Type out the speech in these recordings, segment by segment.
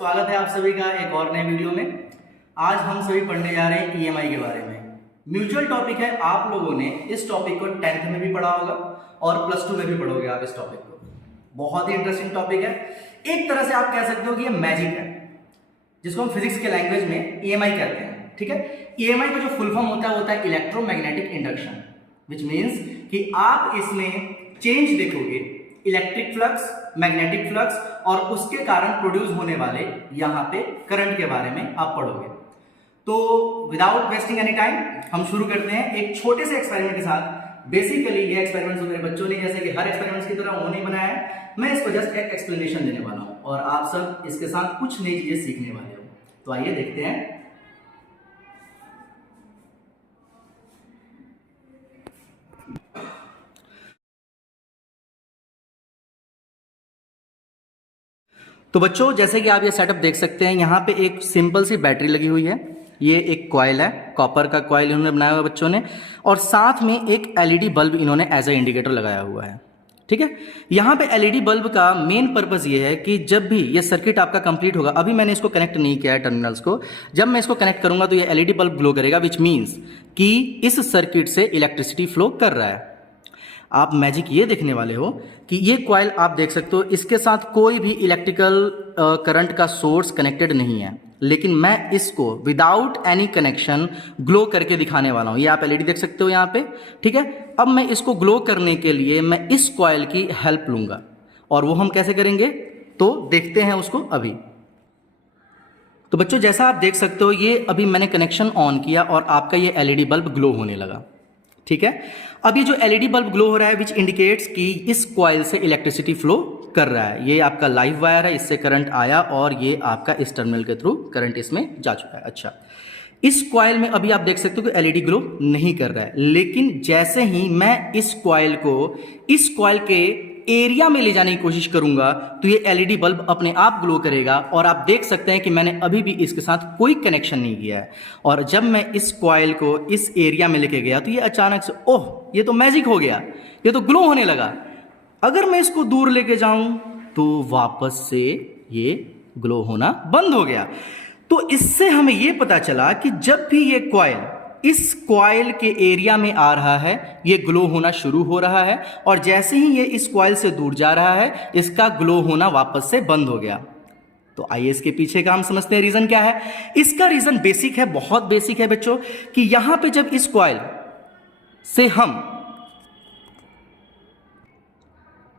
स्वागत है आप सभी का एक और नए वीडियो में। आज हम सभी पढ़ने जा रहे हैं ईएमआई के बारे में। म्यूचुअल टॉपिक है, आप लोगों ने इस टॉपिक को 10th में भी पढ़ा होगा और +2 में भी पढ़ोगे आप इस टॉपिक को। बहुत ही इंटरेस्टिंग टॉपिक है। एक तरह से आप कह सकते हो कि ये मैजिक है, जिसको हम फिजिक्स के लैंग्वेज में ईएमआई कहते हैं। ठीक है, ईएमआई का जो फुल फॉर्म होता है वो होता है इलेक्ट्रोमैग्नेटिक इंडक्शन, विच मीन्स कि आप इसमें चेंज देखोगे, इलेक्ट्रिक फ्लक्स, मैग्नेटिक फ्लक्स और उसके कारण प्रोड्यूस होने वाले यहाँ पे करंट के बारे में आप पढ़ोगे। तो विदाउट वेस्टिंग एनी टाइम हम शुरू करते हैं एक छोटे से एक्सपेरिमेंट के साथ। बेसिकली ये एक्सपेरिमेंट मेरे बच्चों ने, जैसे कि हर एक्सपेरिमेंट की तरह वो नहीं बनाया है, मैं इसको जस्ट एक एक्सप्लेनेशन देने वाला हूँ और आप सब इसके साथ कुछ नई चीजें सीखने वाले हो। तो आइए देखते हैं। तो बच्चों, जैसे कि आप ये सेटअप देख सकते हैं, यहाँ पे एक सिंपल सी बैटरी लगी हुई है। ये एक कॉइल है, कॉपर का कॉइल इन्होंने बनाया हुआ बच्चों ने, और साथ में एक एलईडी बल्ब इन्होंने एज अ इंडिकेटर लगाया हुआ है। ठीक है, यहाँ पे एलईडी बल्ब का मेन पर्पस ये है कि जब भी ये सर्किट आपका कंप्लीट होगा, अभी मैंने इसको कनेक्ट नहीं किया है टर्मिनल्स को, जब मैं इसको कनेक्ट करूंगा तो ये एलईडी बल्ब ग्लो करेगा, विच मीन्स कि इस सर्किट से इलेक्ट्रिसिटी फ्लो कर रहा है। आप मैजिक ये देखने वाले हो कि ये कॉइल आप देख सकते हो, इसके साथ कोई भी इलेक्ट्रिकल करंट का सोर्स कनेक्टेड नहीं है, लेकिन मैं इसको विदाउट एनी कनेक्शन ग्लो करके दिखाने वाला हूं। ये आप एलईडी देख सकते हो यहाँ पे। ठीक है, अब मैं इसको ग्लो करने के लिए मैं इस कॉइल की हेल्प लूंगा, और वो हम कैसे करेंगे तो देखते हैं उसको अभी। तो बच्चों, जैसा आप देख सकते हो, ये अभी मैंने कनेक्शन ऑन किया और आपका ये एलईडी बल्ब ग्लो होने लगा। ठीक है, अब ये जो एलईडी बल्ब ग्लो हो रहा है, विच इंडिकेट्स कि इस कॉइल से इलेक्ट्रिसिटी फ्लो कर रहा है। ये आपका लाइव वायर है, इससे करंट आया और ये आपका इस टर्मिनल के थ्रू करंट इसमें जा चुका है। अच्छा, इस कॉइल में अभी आप देख सकते हो कि एलईडी ग्लो नहीं कर रहा है, लेकिन जैसे ही मैं इस कॉइल को इस कॉइल के एरिया में ले जाने की कोशिश करूंगा तो ये एलईडी बल्ब अपने आप ग्लो करेगा। और आप देख सकते हैं कि मैंने अभी भी इसके साथ कोई कनेक्शन नहीं किया है, और जब मैं इस कॉइल को इस एरिया में लेके गया तो ये अचानक से, ओह, ये तो मैजिक हो गया, ये तो ग्लो होने लगा। अगर मैं इसको दूर लेके जाऊं तो वापस से ये ग्लो होना बंद हो गया। तो इससे हमें ये पता चला कि जब भी ये कॉइल इस कॉइल के एरिया में आ रहा है, ये ग्लो होना शुरू हो रहा है, और जैसे ही ये इस कॉइल से दूर जा रहा है, इसका ग्लो होना वापस से बंद हो गया। तो आइए इसके पीछे का हम समझते हैं रीजन क्या है। इसका रीजन बेसिक है, बहुत बेसिक है बच्चों, कि यहां पे जब इस कॉइल से हम,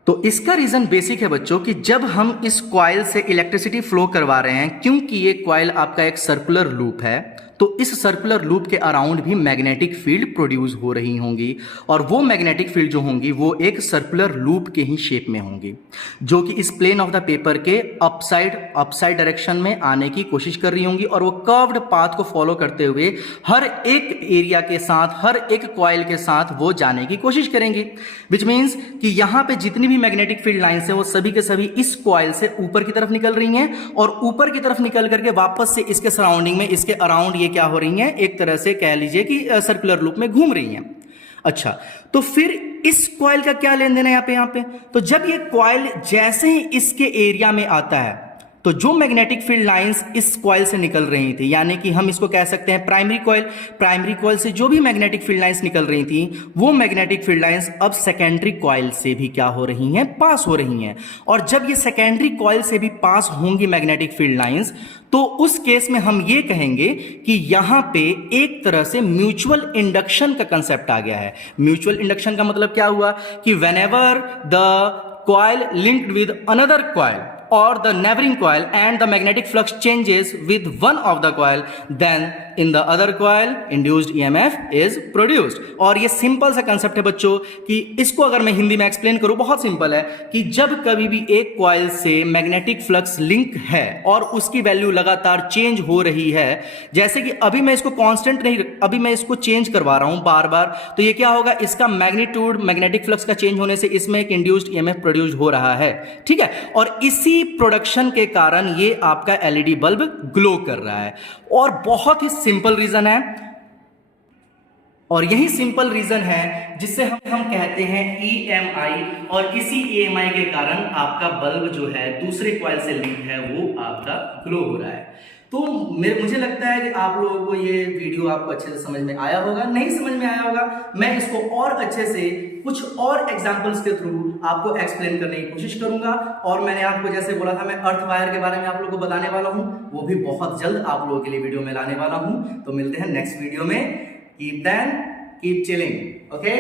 तो इसका रीजन बेसिक है बच्चों कि जब हम इस कॉइल से इलेक्ट्रिसिटी फ्लो करवा रहे हैं, क्योंकि ये कॉइल आपका एक सर्कुलर लूप है, तो इस सर्कुलर लूप के अराउंड भी मैग्नेटिक फील्ड प्रोड्यूस हो रही होंगी, और वो मैग्नेटिक फील्ड जो होंगी वो एक सर्कुलर लूप के ही शेप में होंगी, जो कि इस प्लेन ऑफ द पेपर के अपसाइड डायरेक्शन में आने की कोशिश कर रही होंगी, और वो कर्व्ड पाथ को फॉलो करते हुए हर एक एरिया के साथ, हर एक कॉइल के साथ वो जाने की कोशिश करेंगी। विच मीन्स कि यहां पे जितनी भी मैग्नेटिक फील्ड लाइंस है वो सभी के सभी इस कॉइल से ऊपर की तरफ निकल रही हैं, और ऊपर की तरफ निकल करके वापस से इसके सराउंडिंग में, इसके अराउंड ये क्या हो रही हैं, एक तरह से कह लीजिए कि सर्कुलर लूप में घूम रही हैं। अच्छा, तो फिर इस कॉइल का क्या लेन देन है यहाँ पे। तो जब ये कॉइल जैसे ही इसके एरिया में आता है, तो जो मैग्नेटिक फील्ड लाइंस इस कॉइल से निकल रही थी, यानी कि हम इसको कह सकते हैं प्राइमरी कॉइल से जो भी मैग्नेटिक फील्ड लाइंस निकल रही थी, वो मैग्नेटिक फील्ड लाइंस अब सेकेंडरी कॉइल से भी क्या हो रही हैं, पास हो रही हैं। और जब ये सेकेंडरी कॉइल से भी पास होंगी मैग्नेटिक फील्ड लाइंस, तो उस केस में हम ये कहेंगे कि यहां पे एक तरह से म्यूचुअल इंडक्शन का कंसेप्ट आ गया है। म्यूचुअल इंडक्शन का मतलब क्या हुआ कि whenever the coil linked with another coil or the neighboring coil and the magnetic flux changes with one of the coil, then in the other coil induced EMF is produced। और ये simple सा concept है बच्चों कि इसको अगर मैं हिंदी में एक्सप्लेन करूं, बहुत सिंपल है कि जब कभी भी एक कॉइल से मैग्नेटिक फ्लक्स लिंक है और उसकी वैल्यू लगातार चेंज हो रही है, जैसे कि अभी मैं इसको कांस्टेंट नहीं, अभी मैं इसको चेंज करवा रहा हूं बार बार, तो ये क्या होगा, इसका मैग्नीट्यूड, मैग्नेटिक फ्लक्स का चेंज होने से इसमें एक इंड्यूस्ड EMF प्रोड्यूस हो रहा है। ठीक है, और इसी प्रोडक्शन के कारण ये आपका एलईडी बल्ब ग्लो कर रहा है। और बहुत ही सिंपल रीजन है, और यही सिंपल रीजन है जिससे हम कहते हैं EMI, और इसी EMI के कारण आपका बल्ब जो है दूसरे कॉइल से लिंक है वो आपका ग्लो हो रहा है। तो मुझे लगता है कि आप लोगों को ये वीडियो आपको अच्छे से समझ में आया होगा। नहीं समझ में आया होगा, मैं इसको और अच्छे से कुछ और एग्जांपल्स के थ्रू आपको एक्सप्लेन करने की कोशिश करूंगा। और मैंने आपको जैसे बोला था, मैं अर्थ वायर के बारे में आप लोगों को बताने वाला हूं, वो भी बहुत जल्द आप लोगों के लिए वीडियो में लाने वाला हूं। तो मिलते हैं नेक्स्ट वीडियो में। Keep chilling, okay.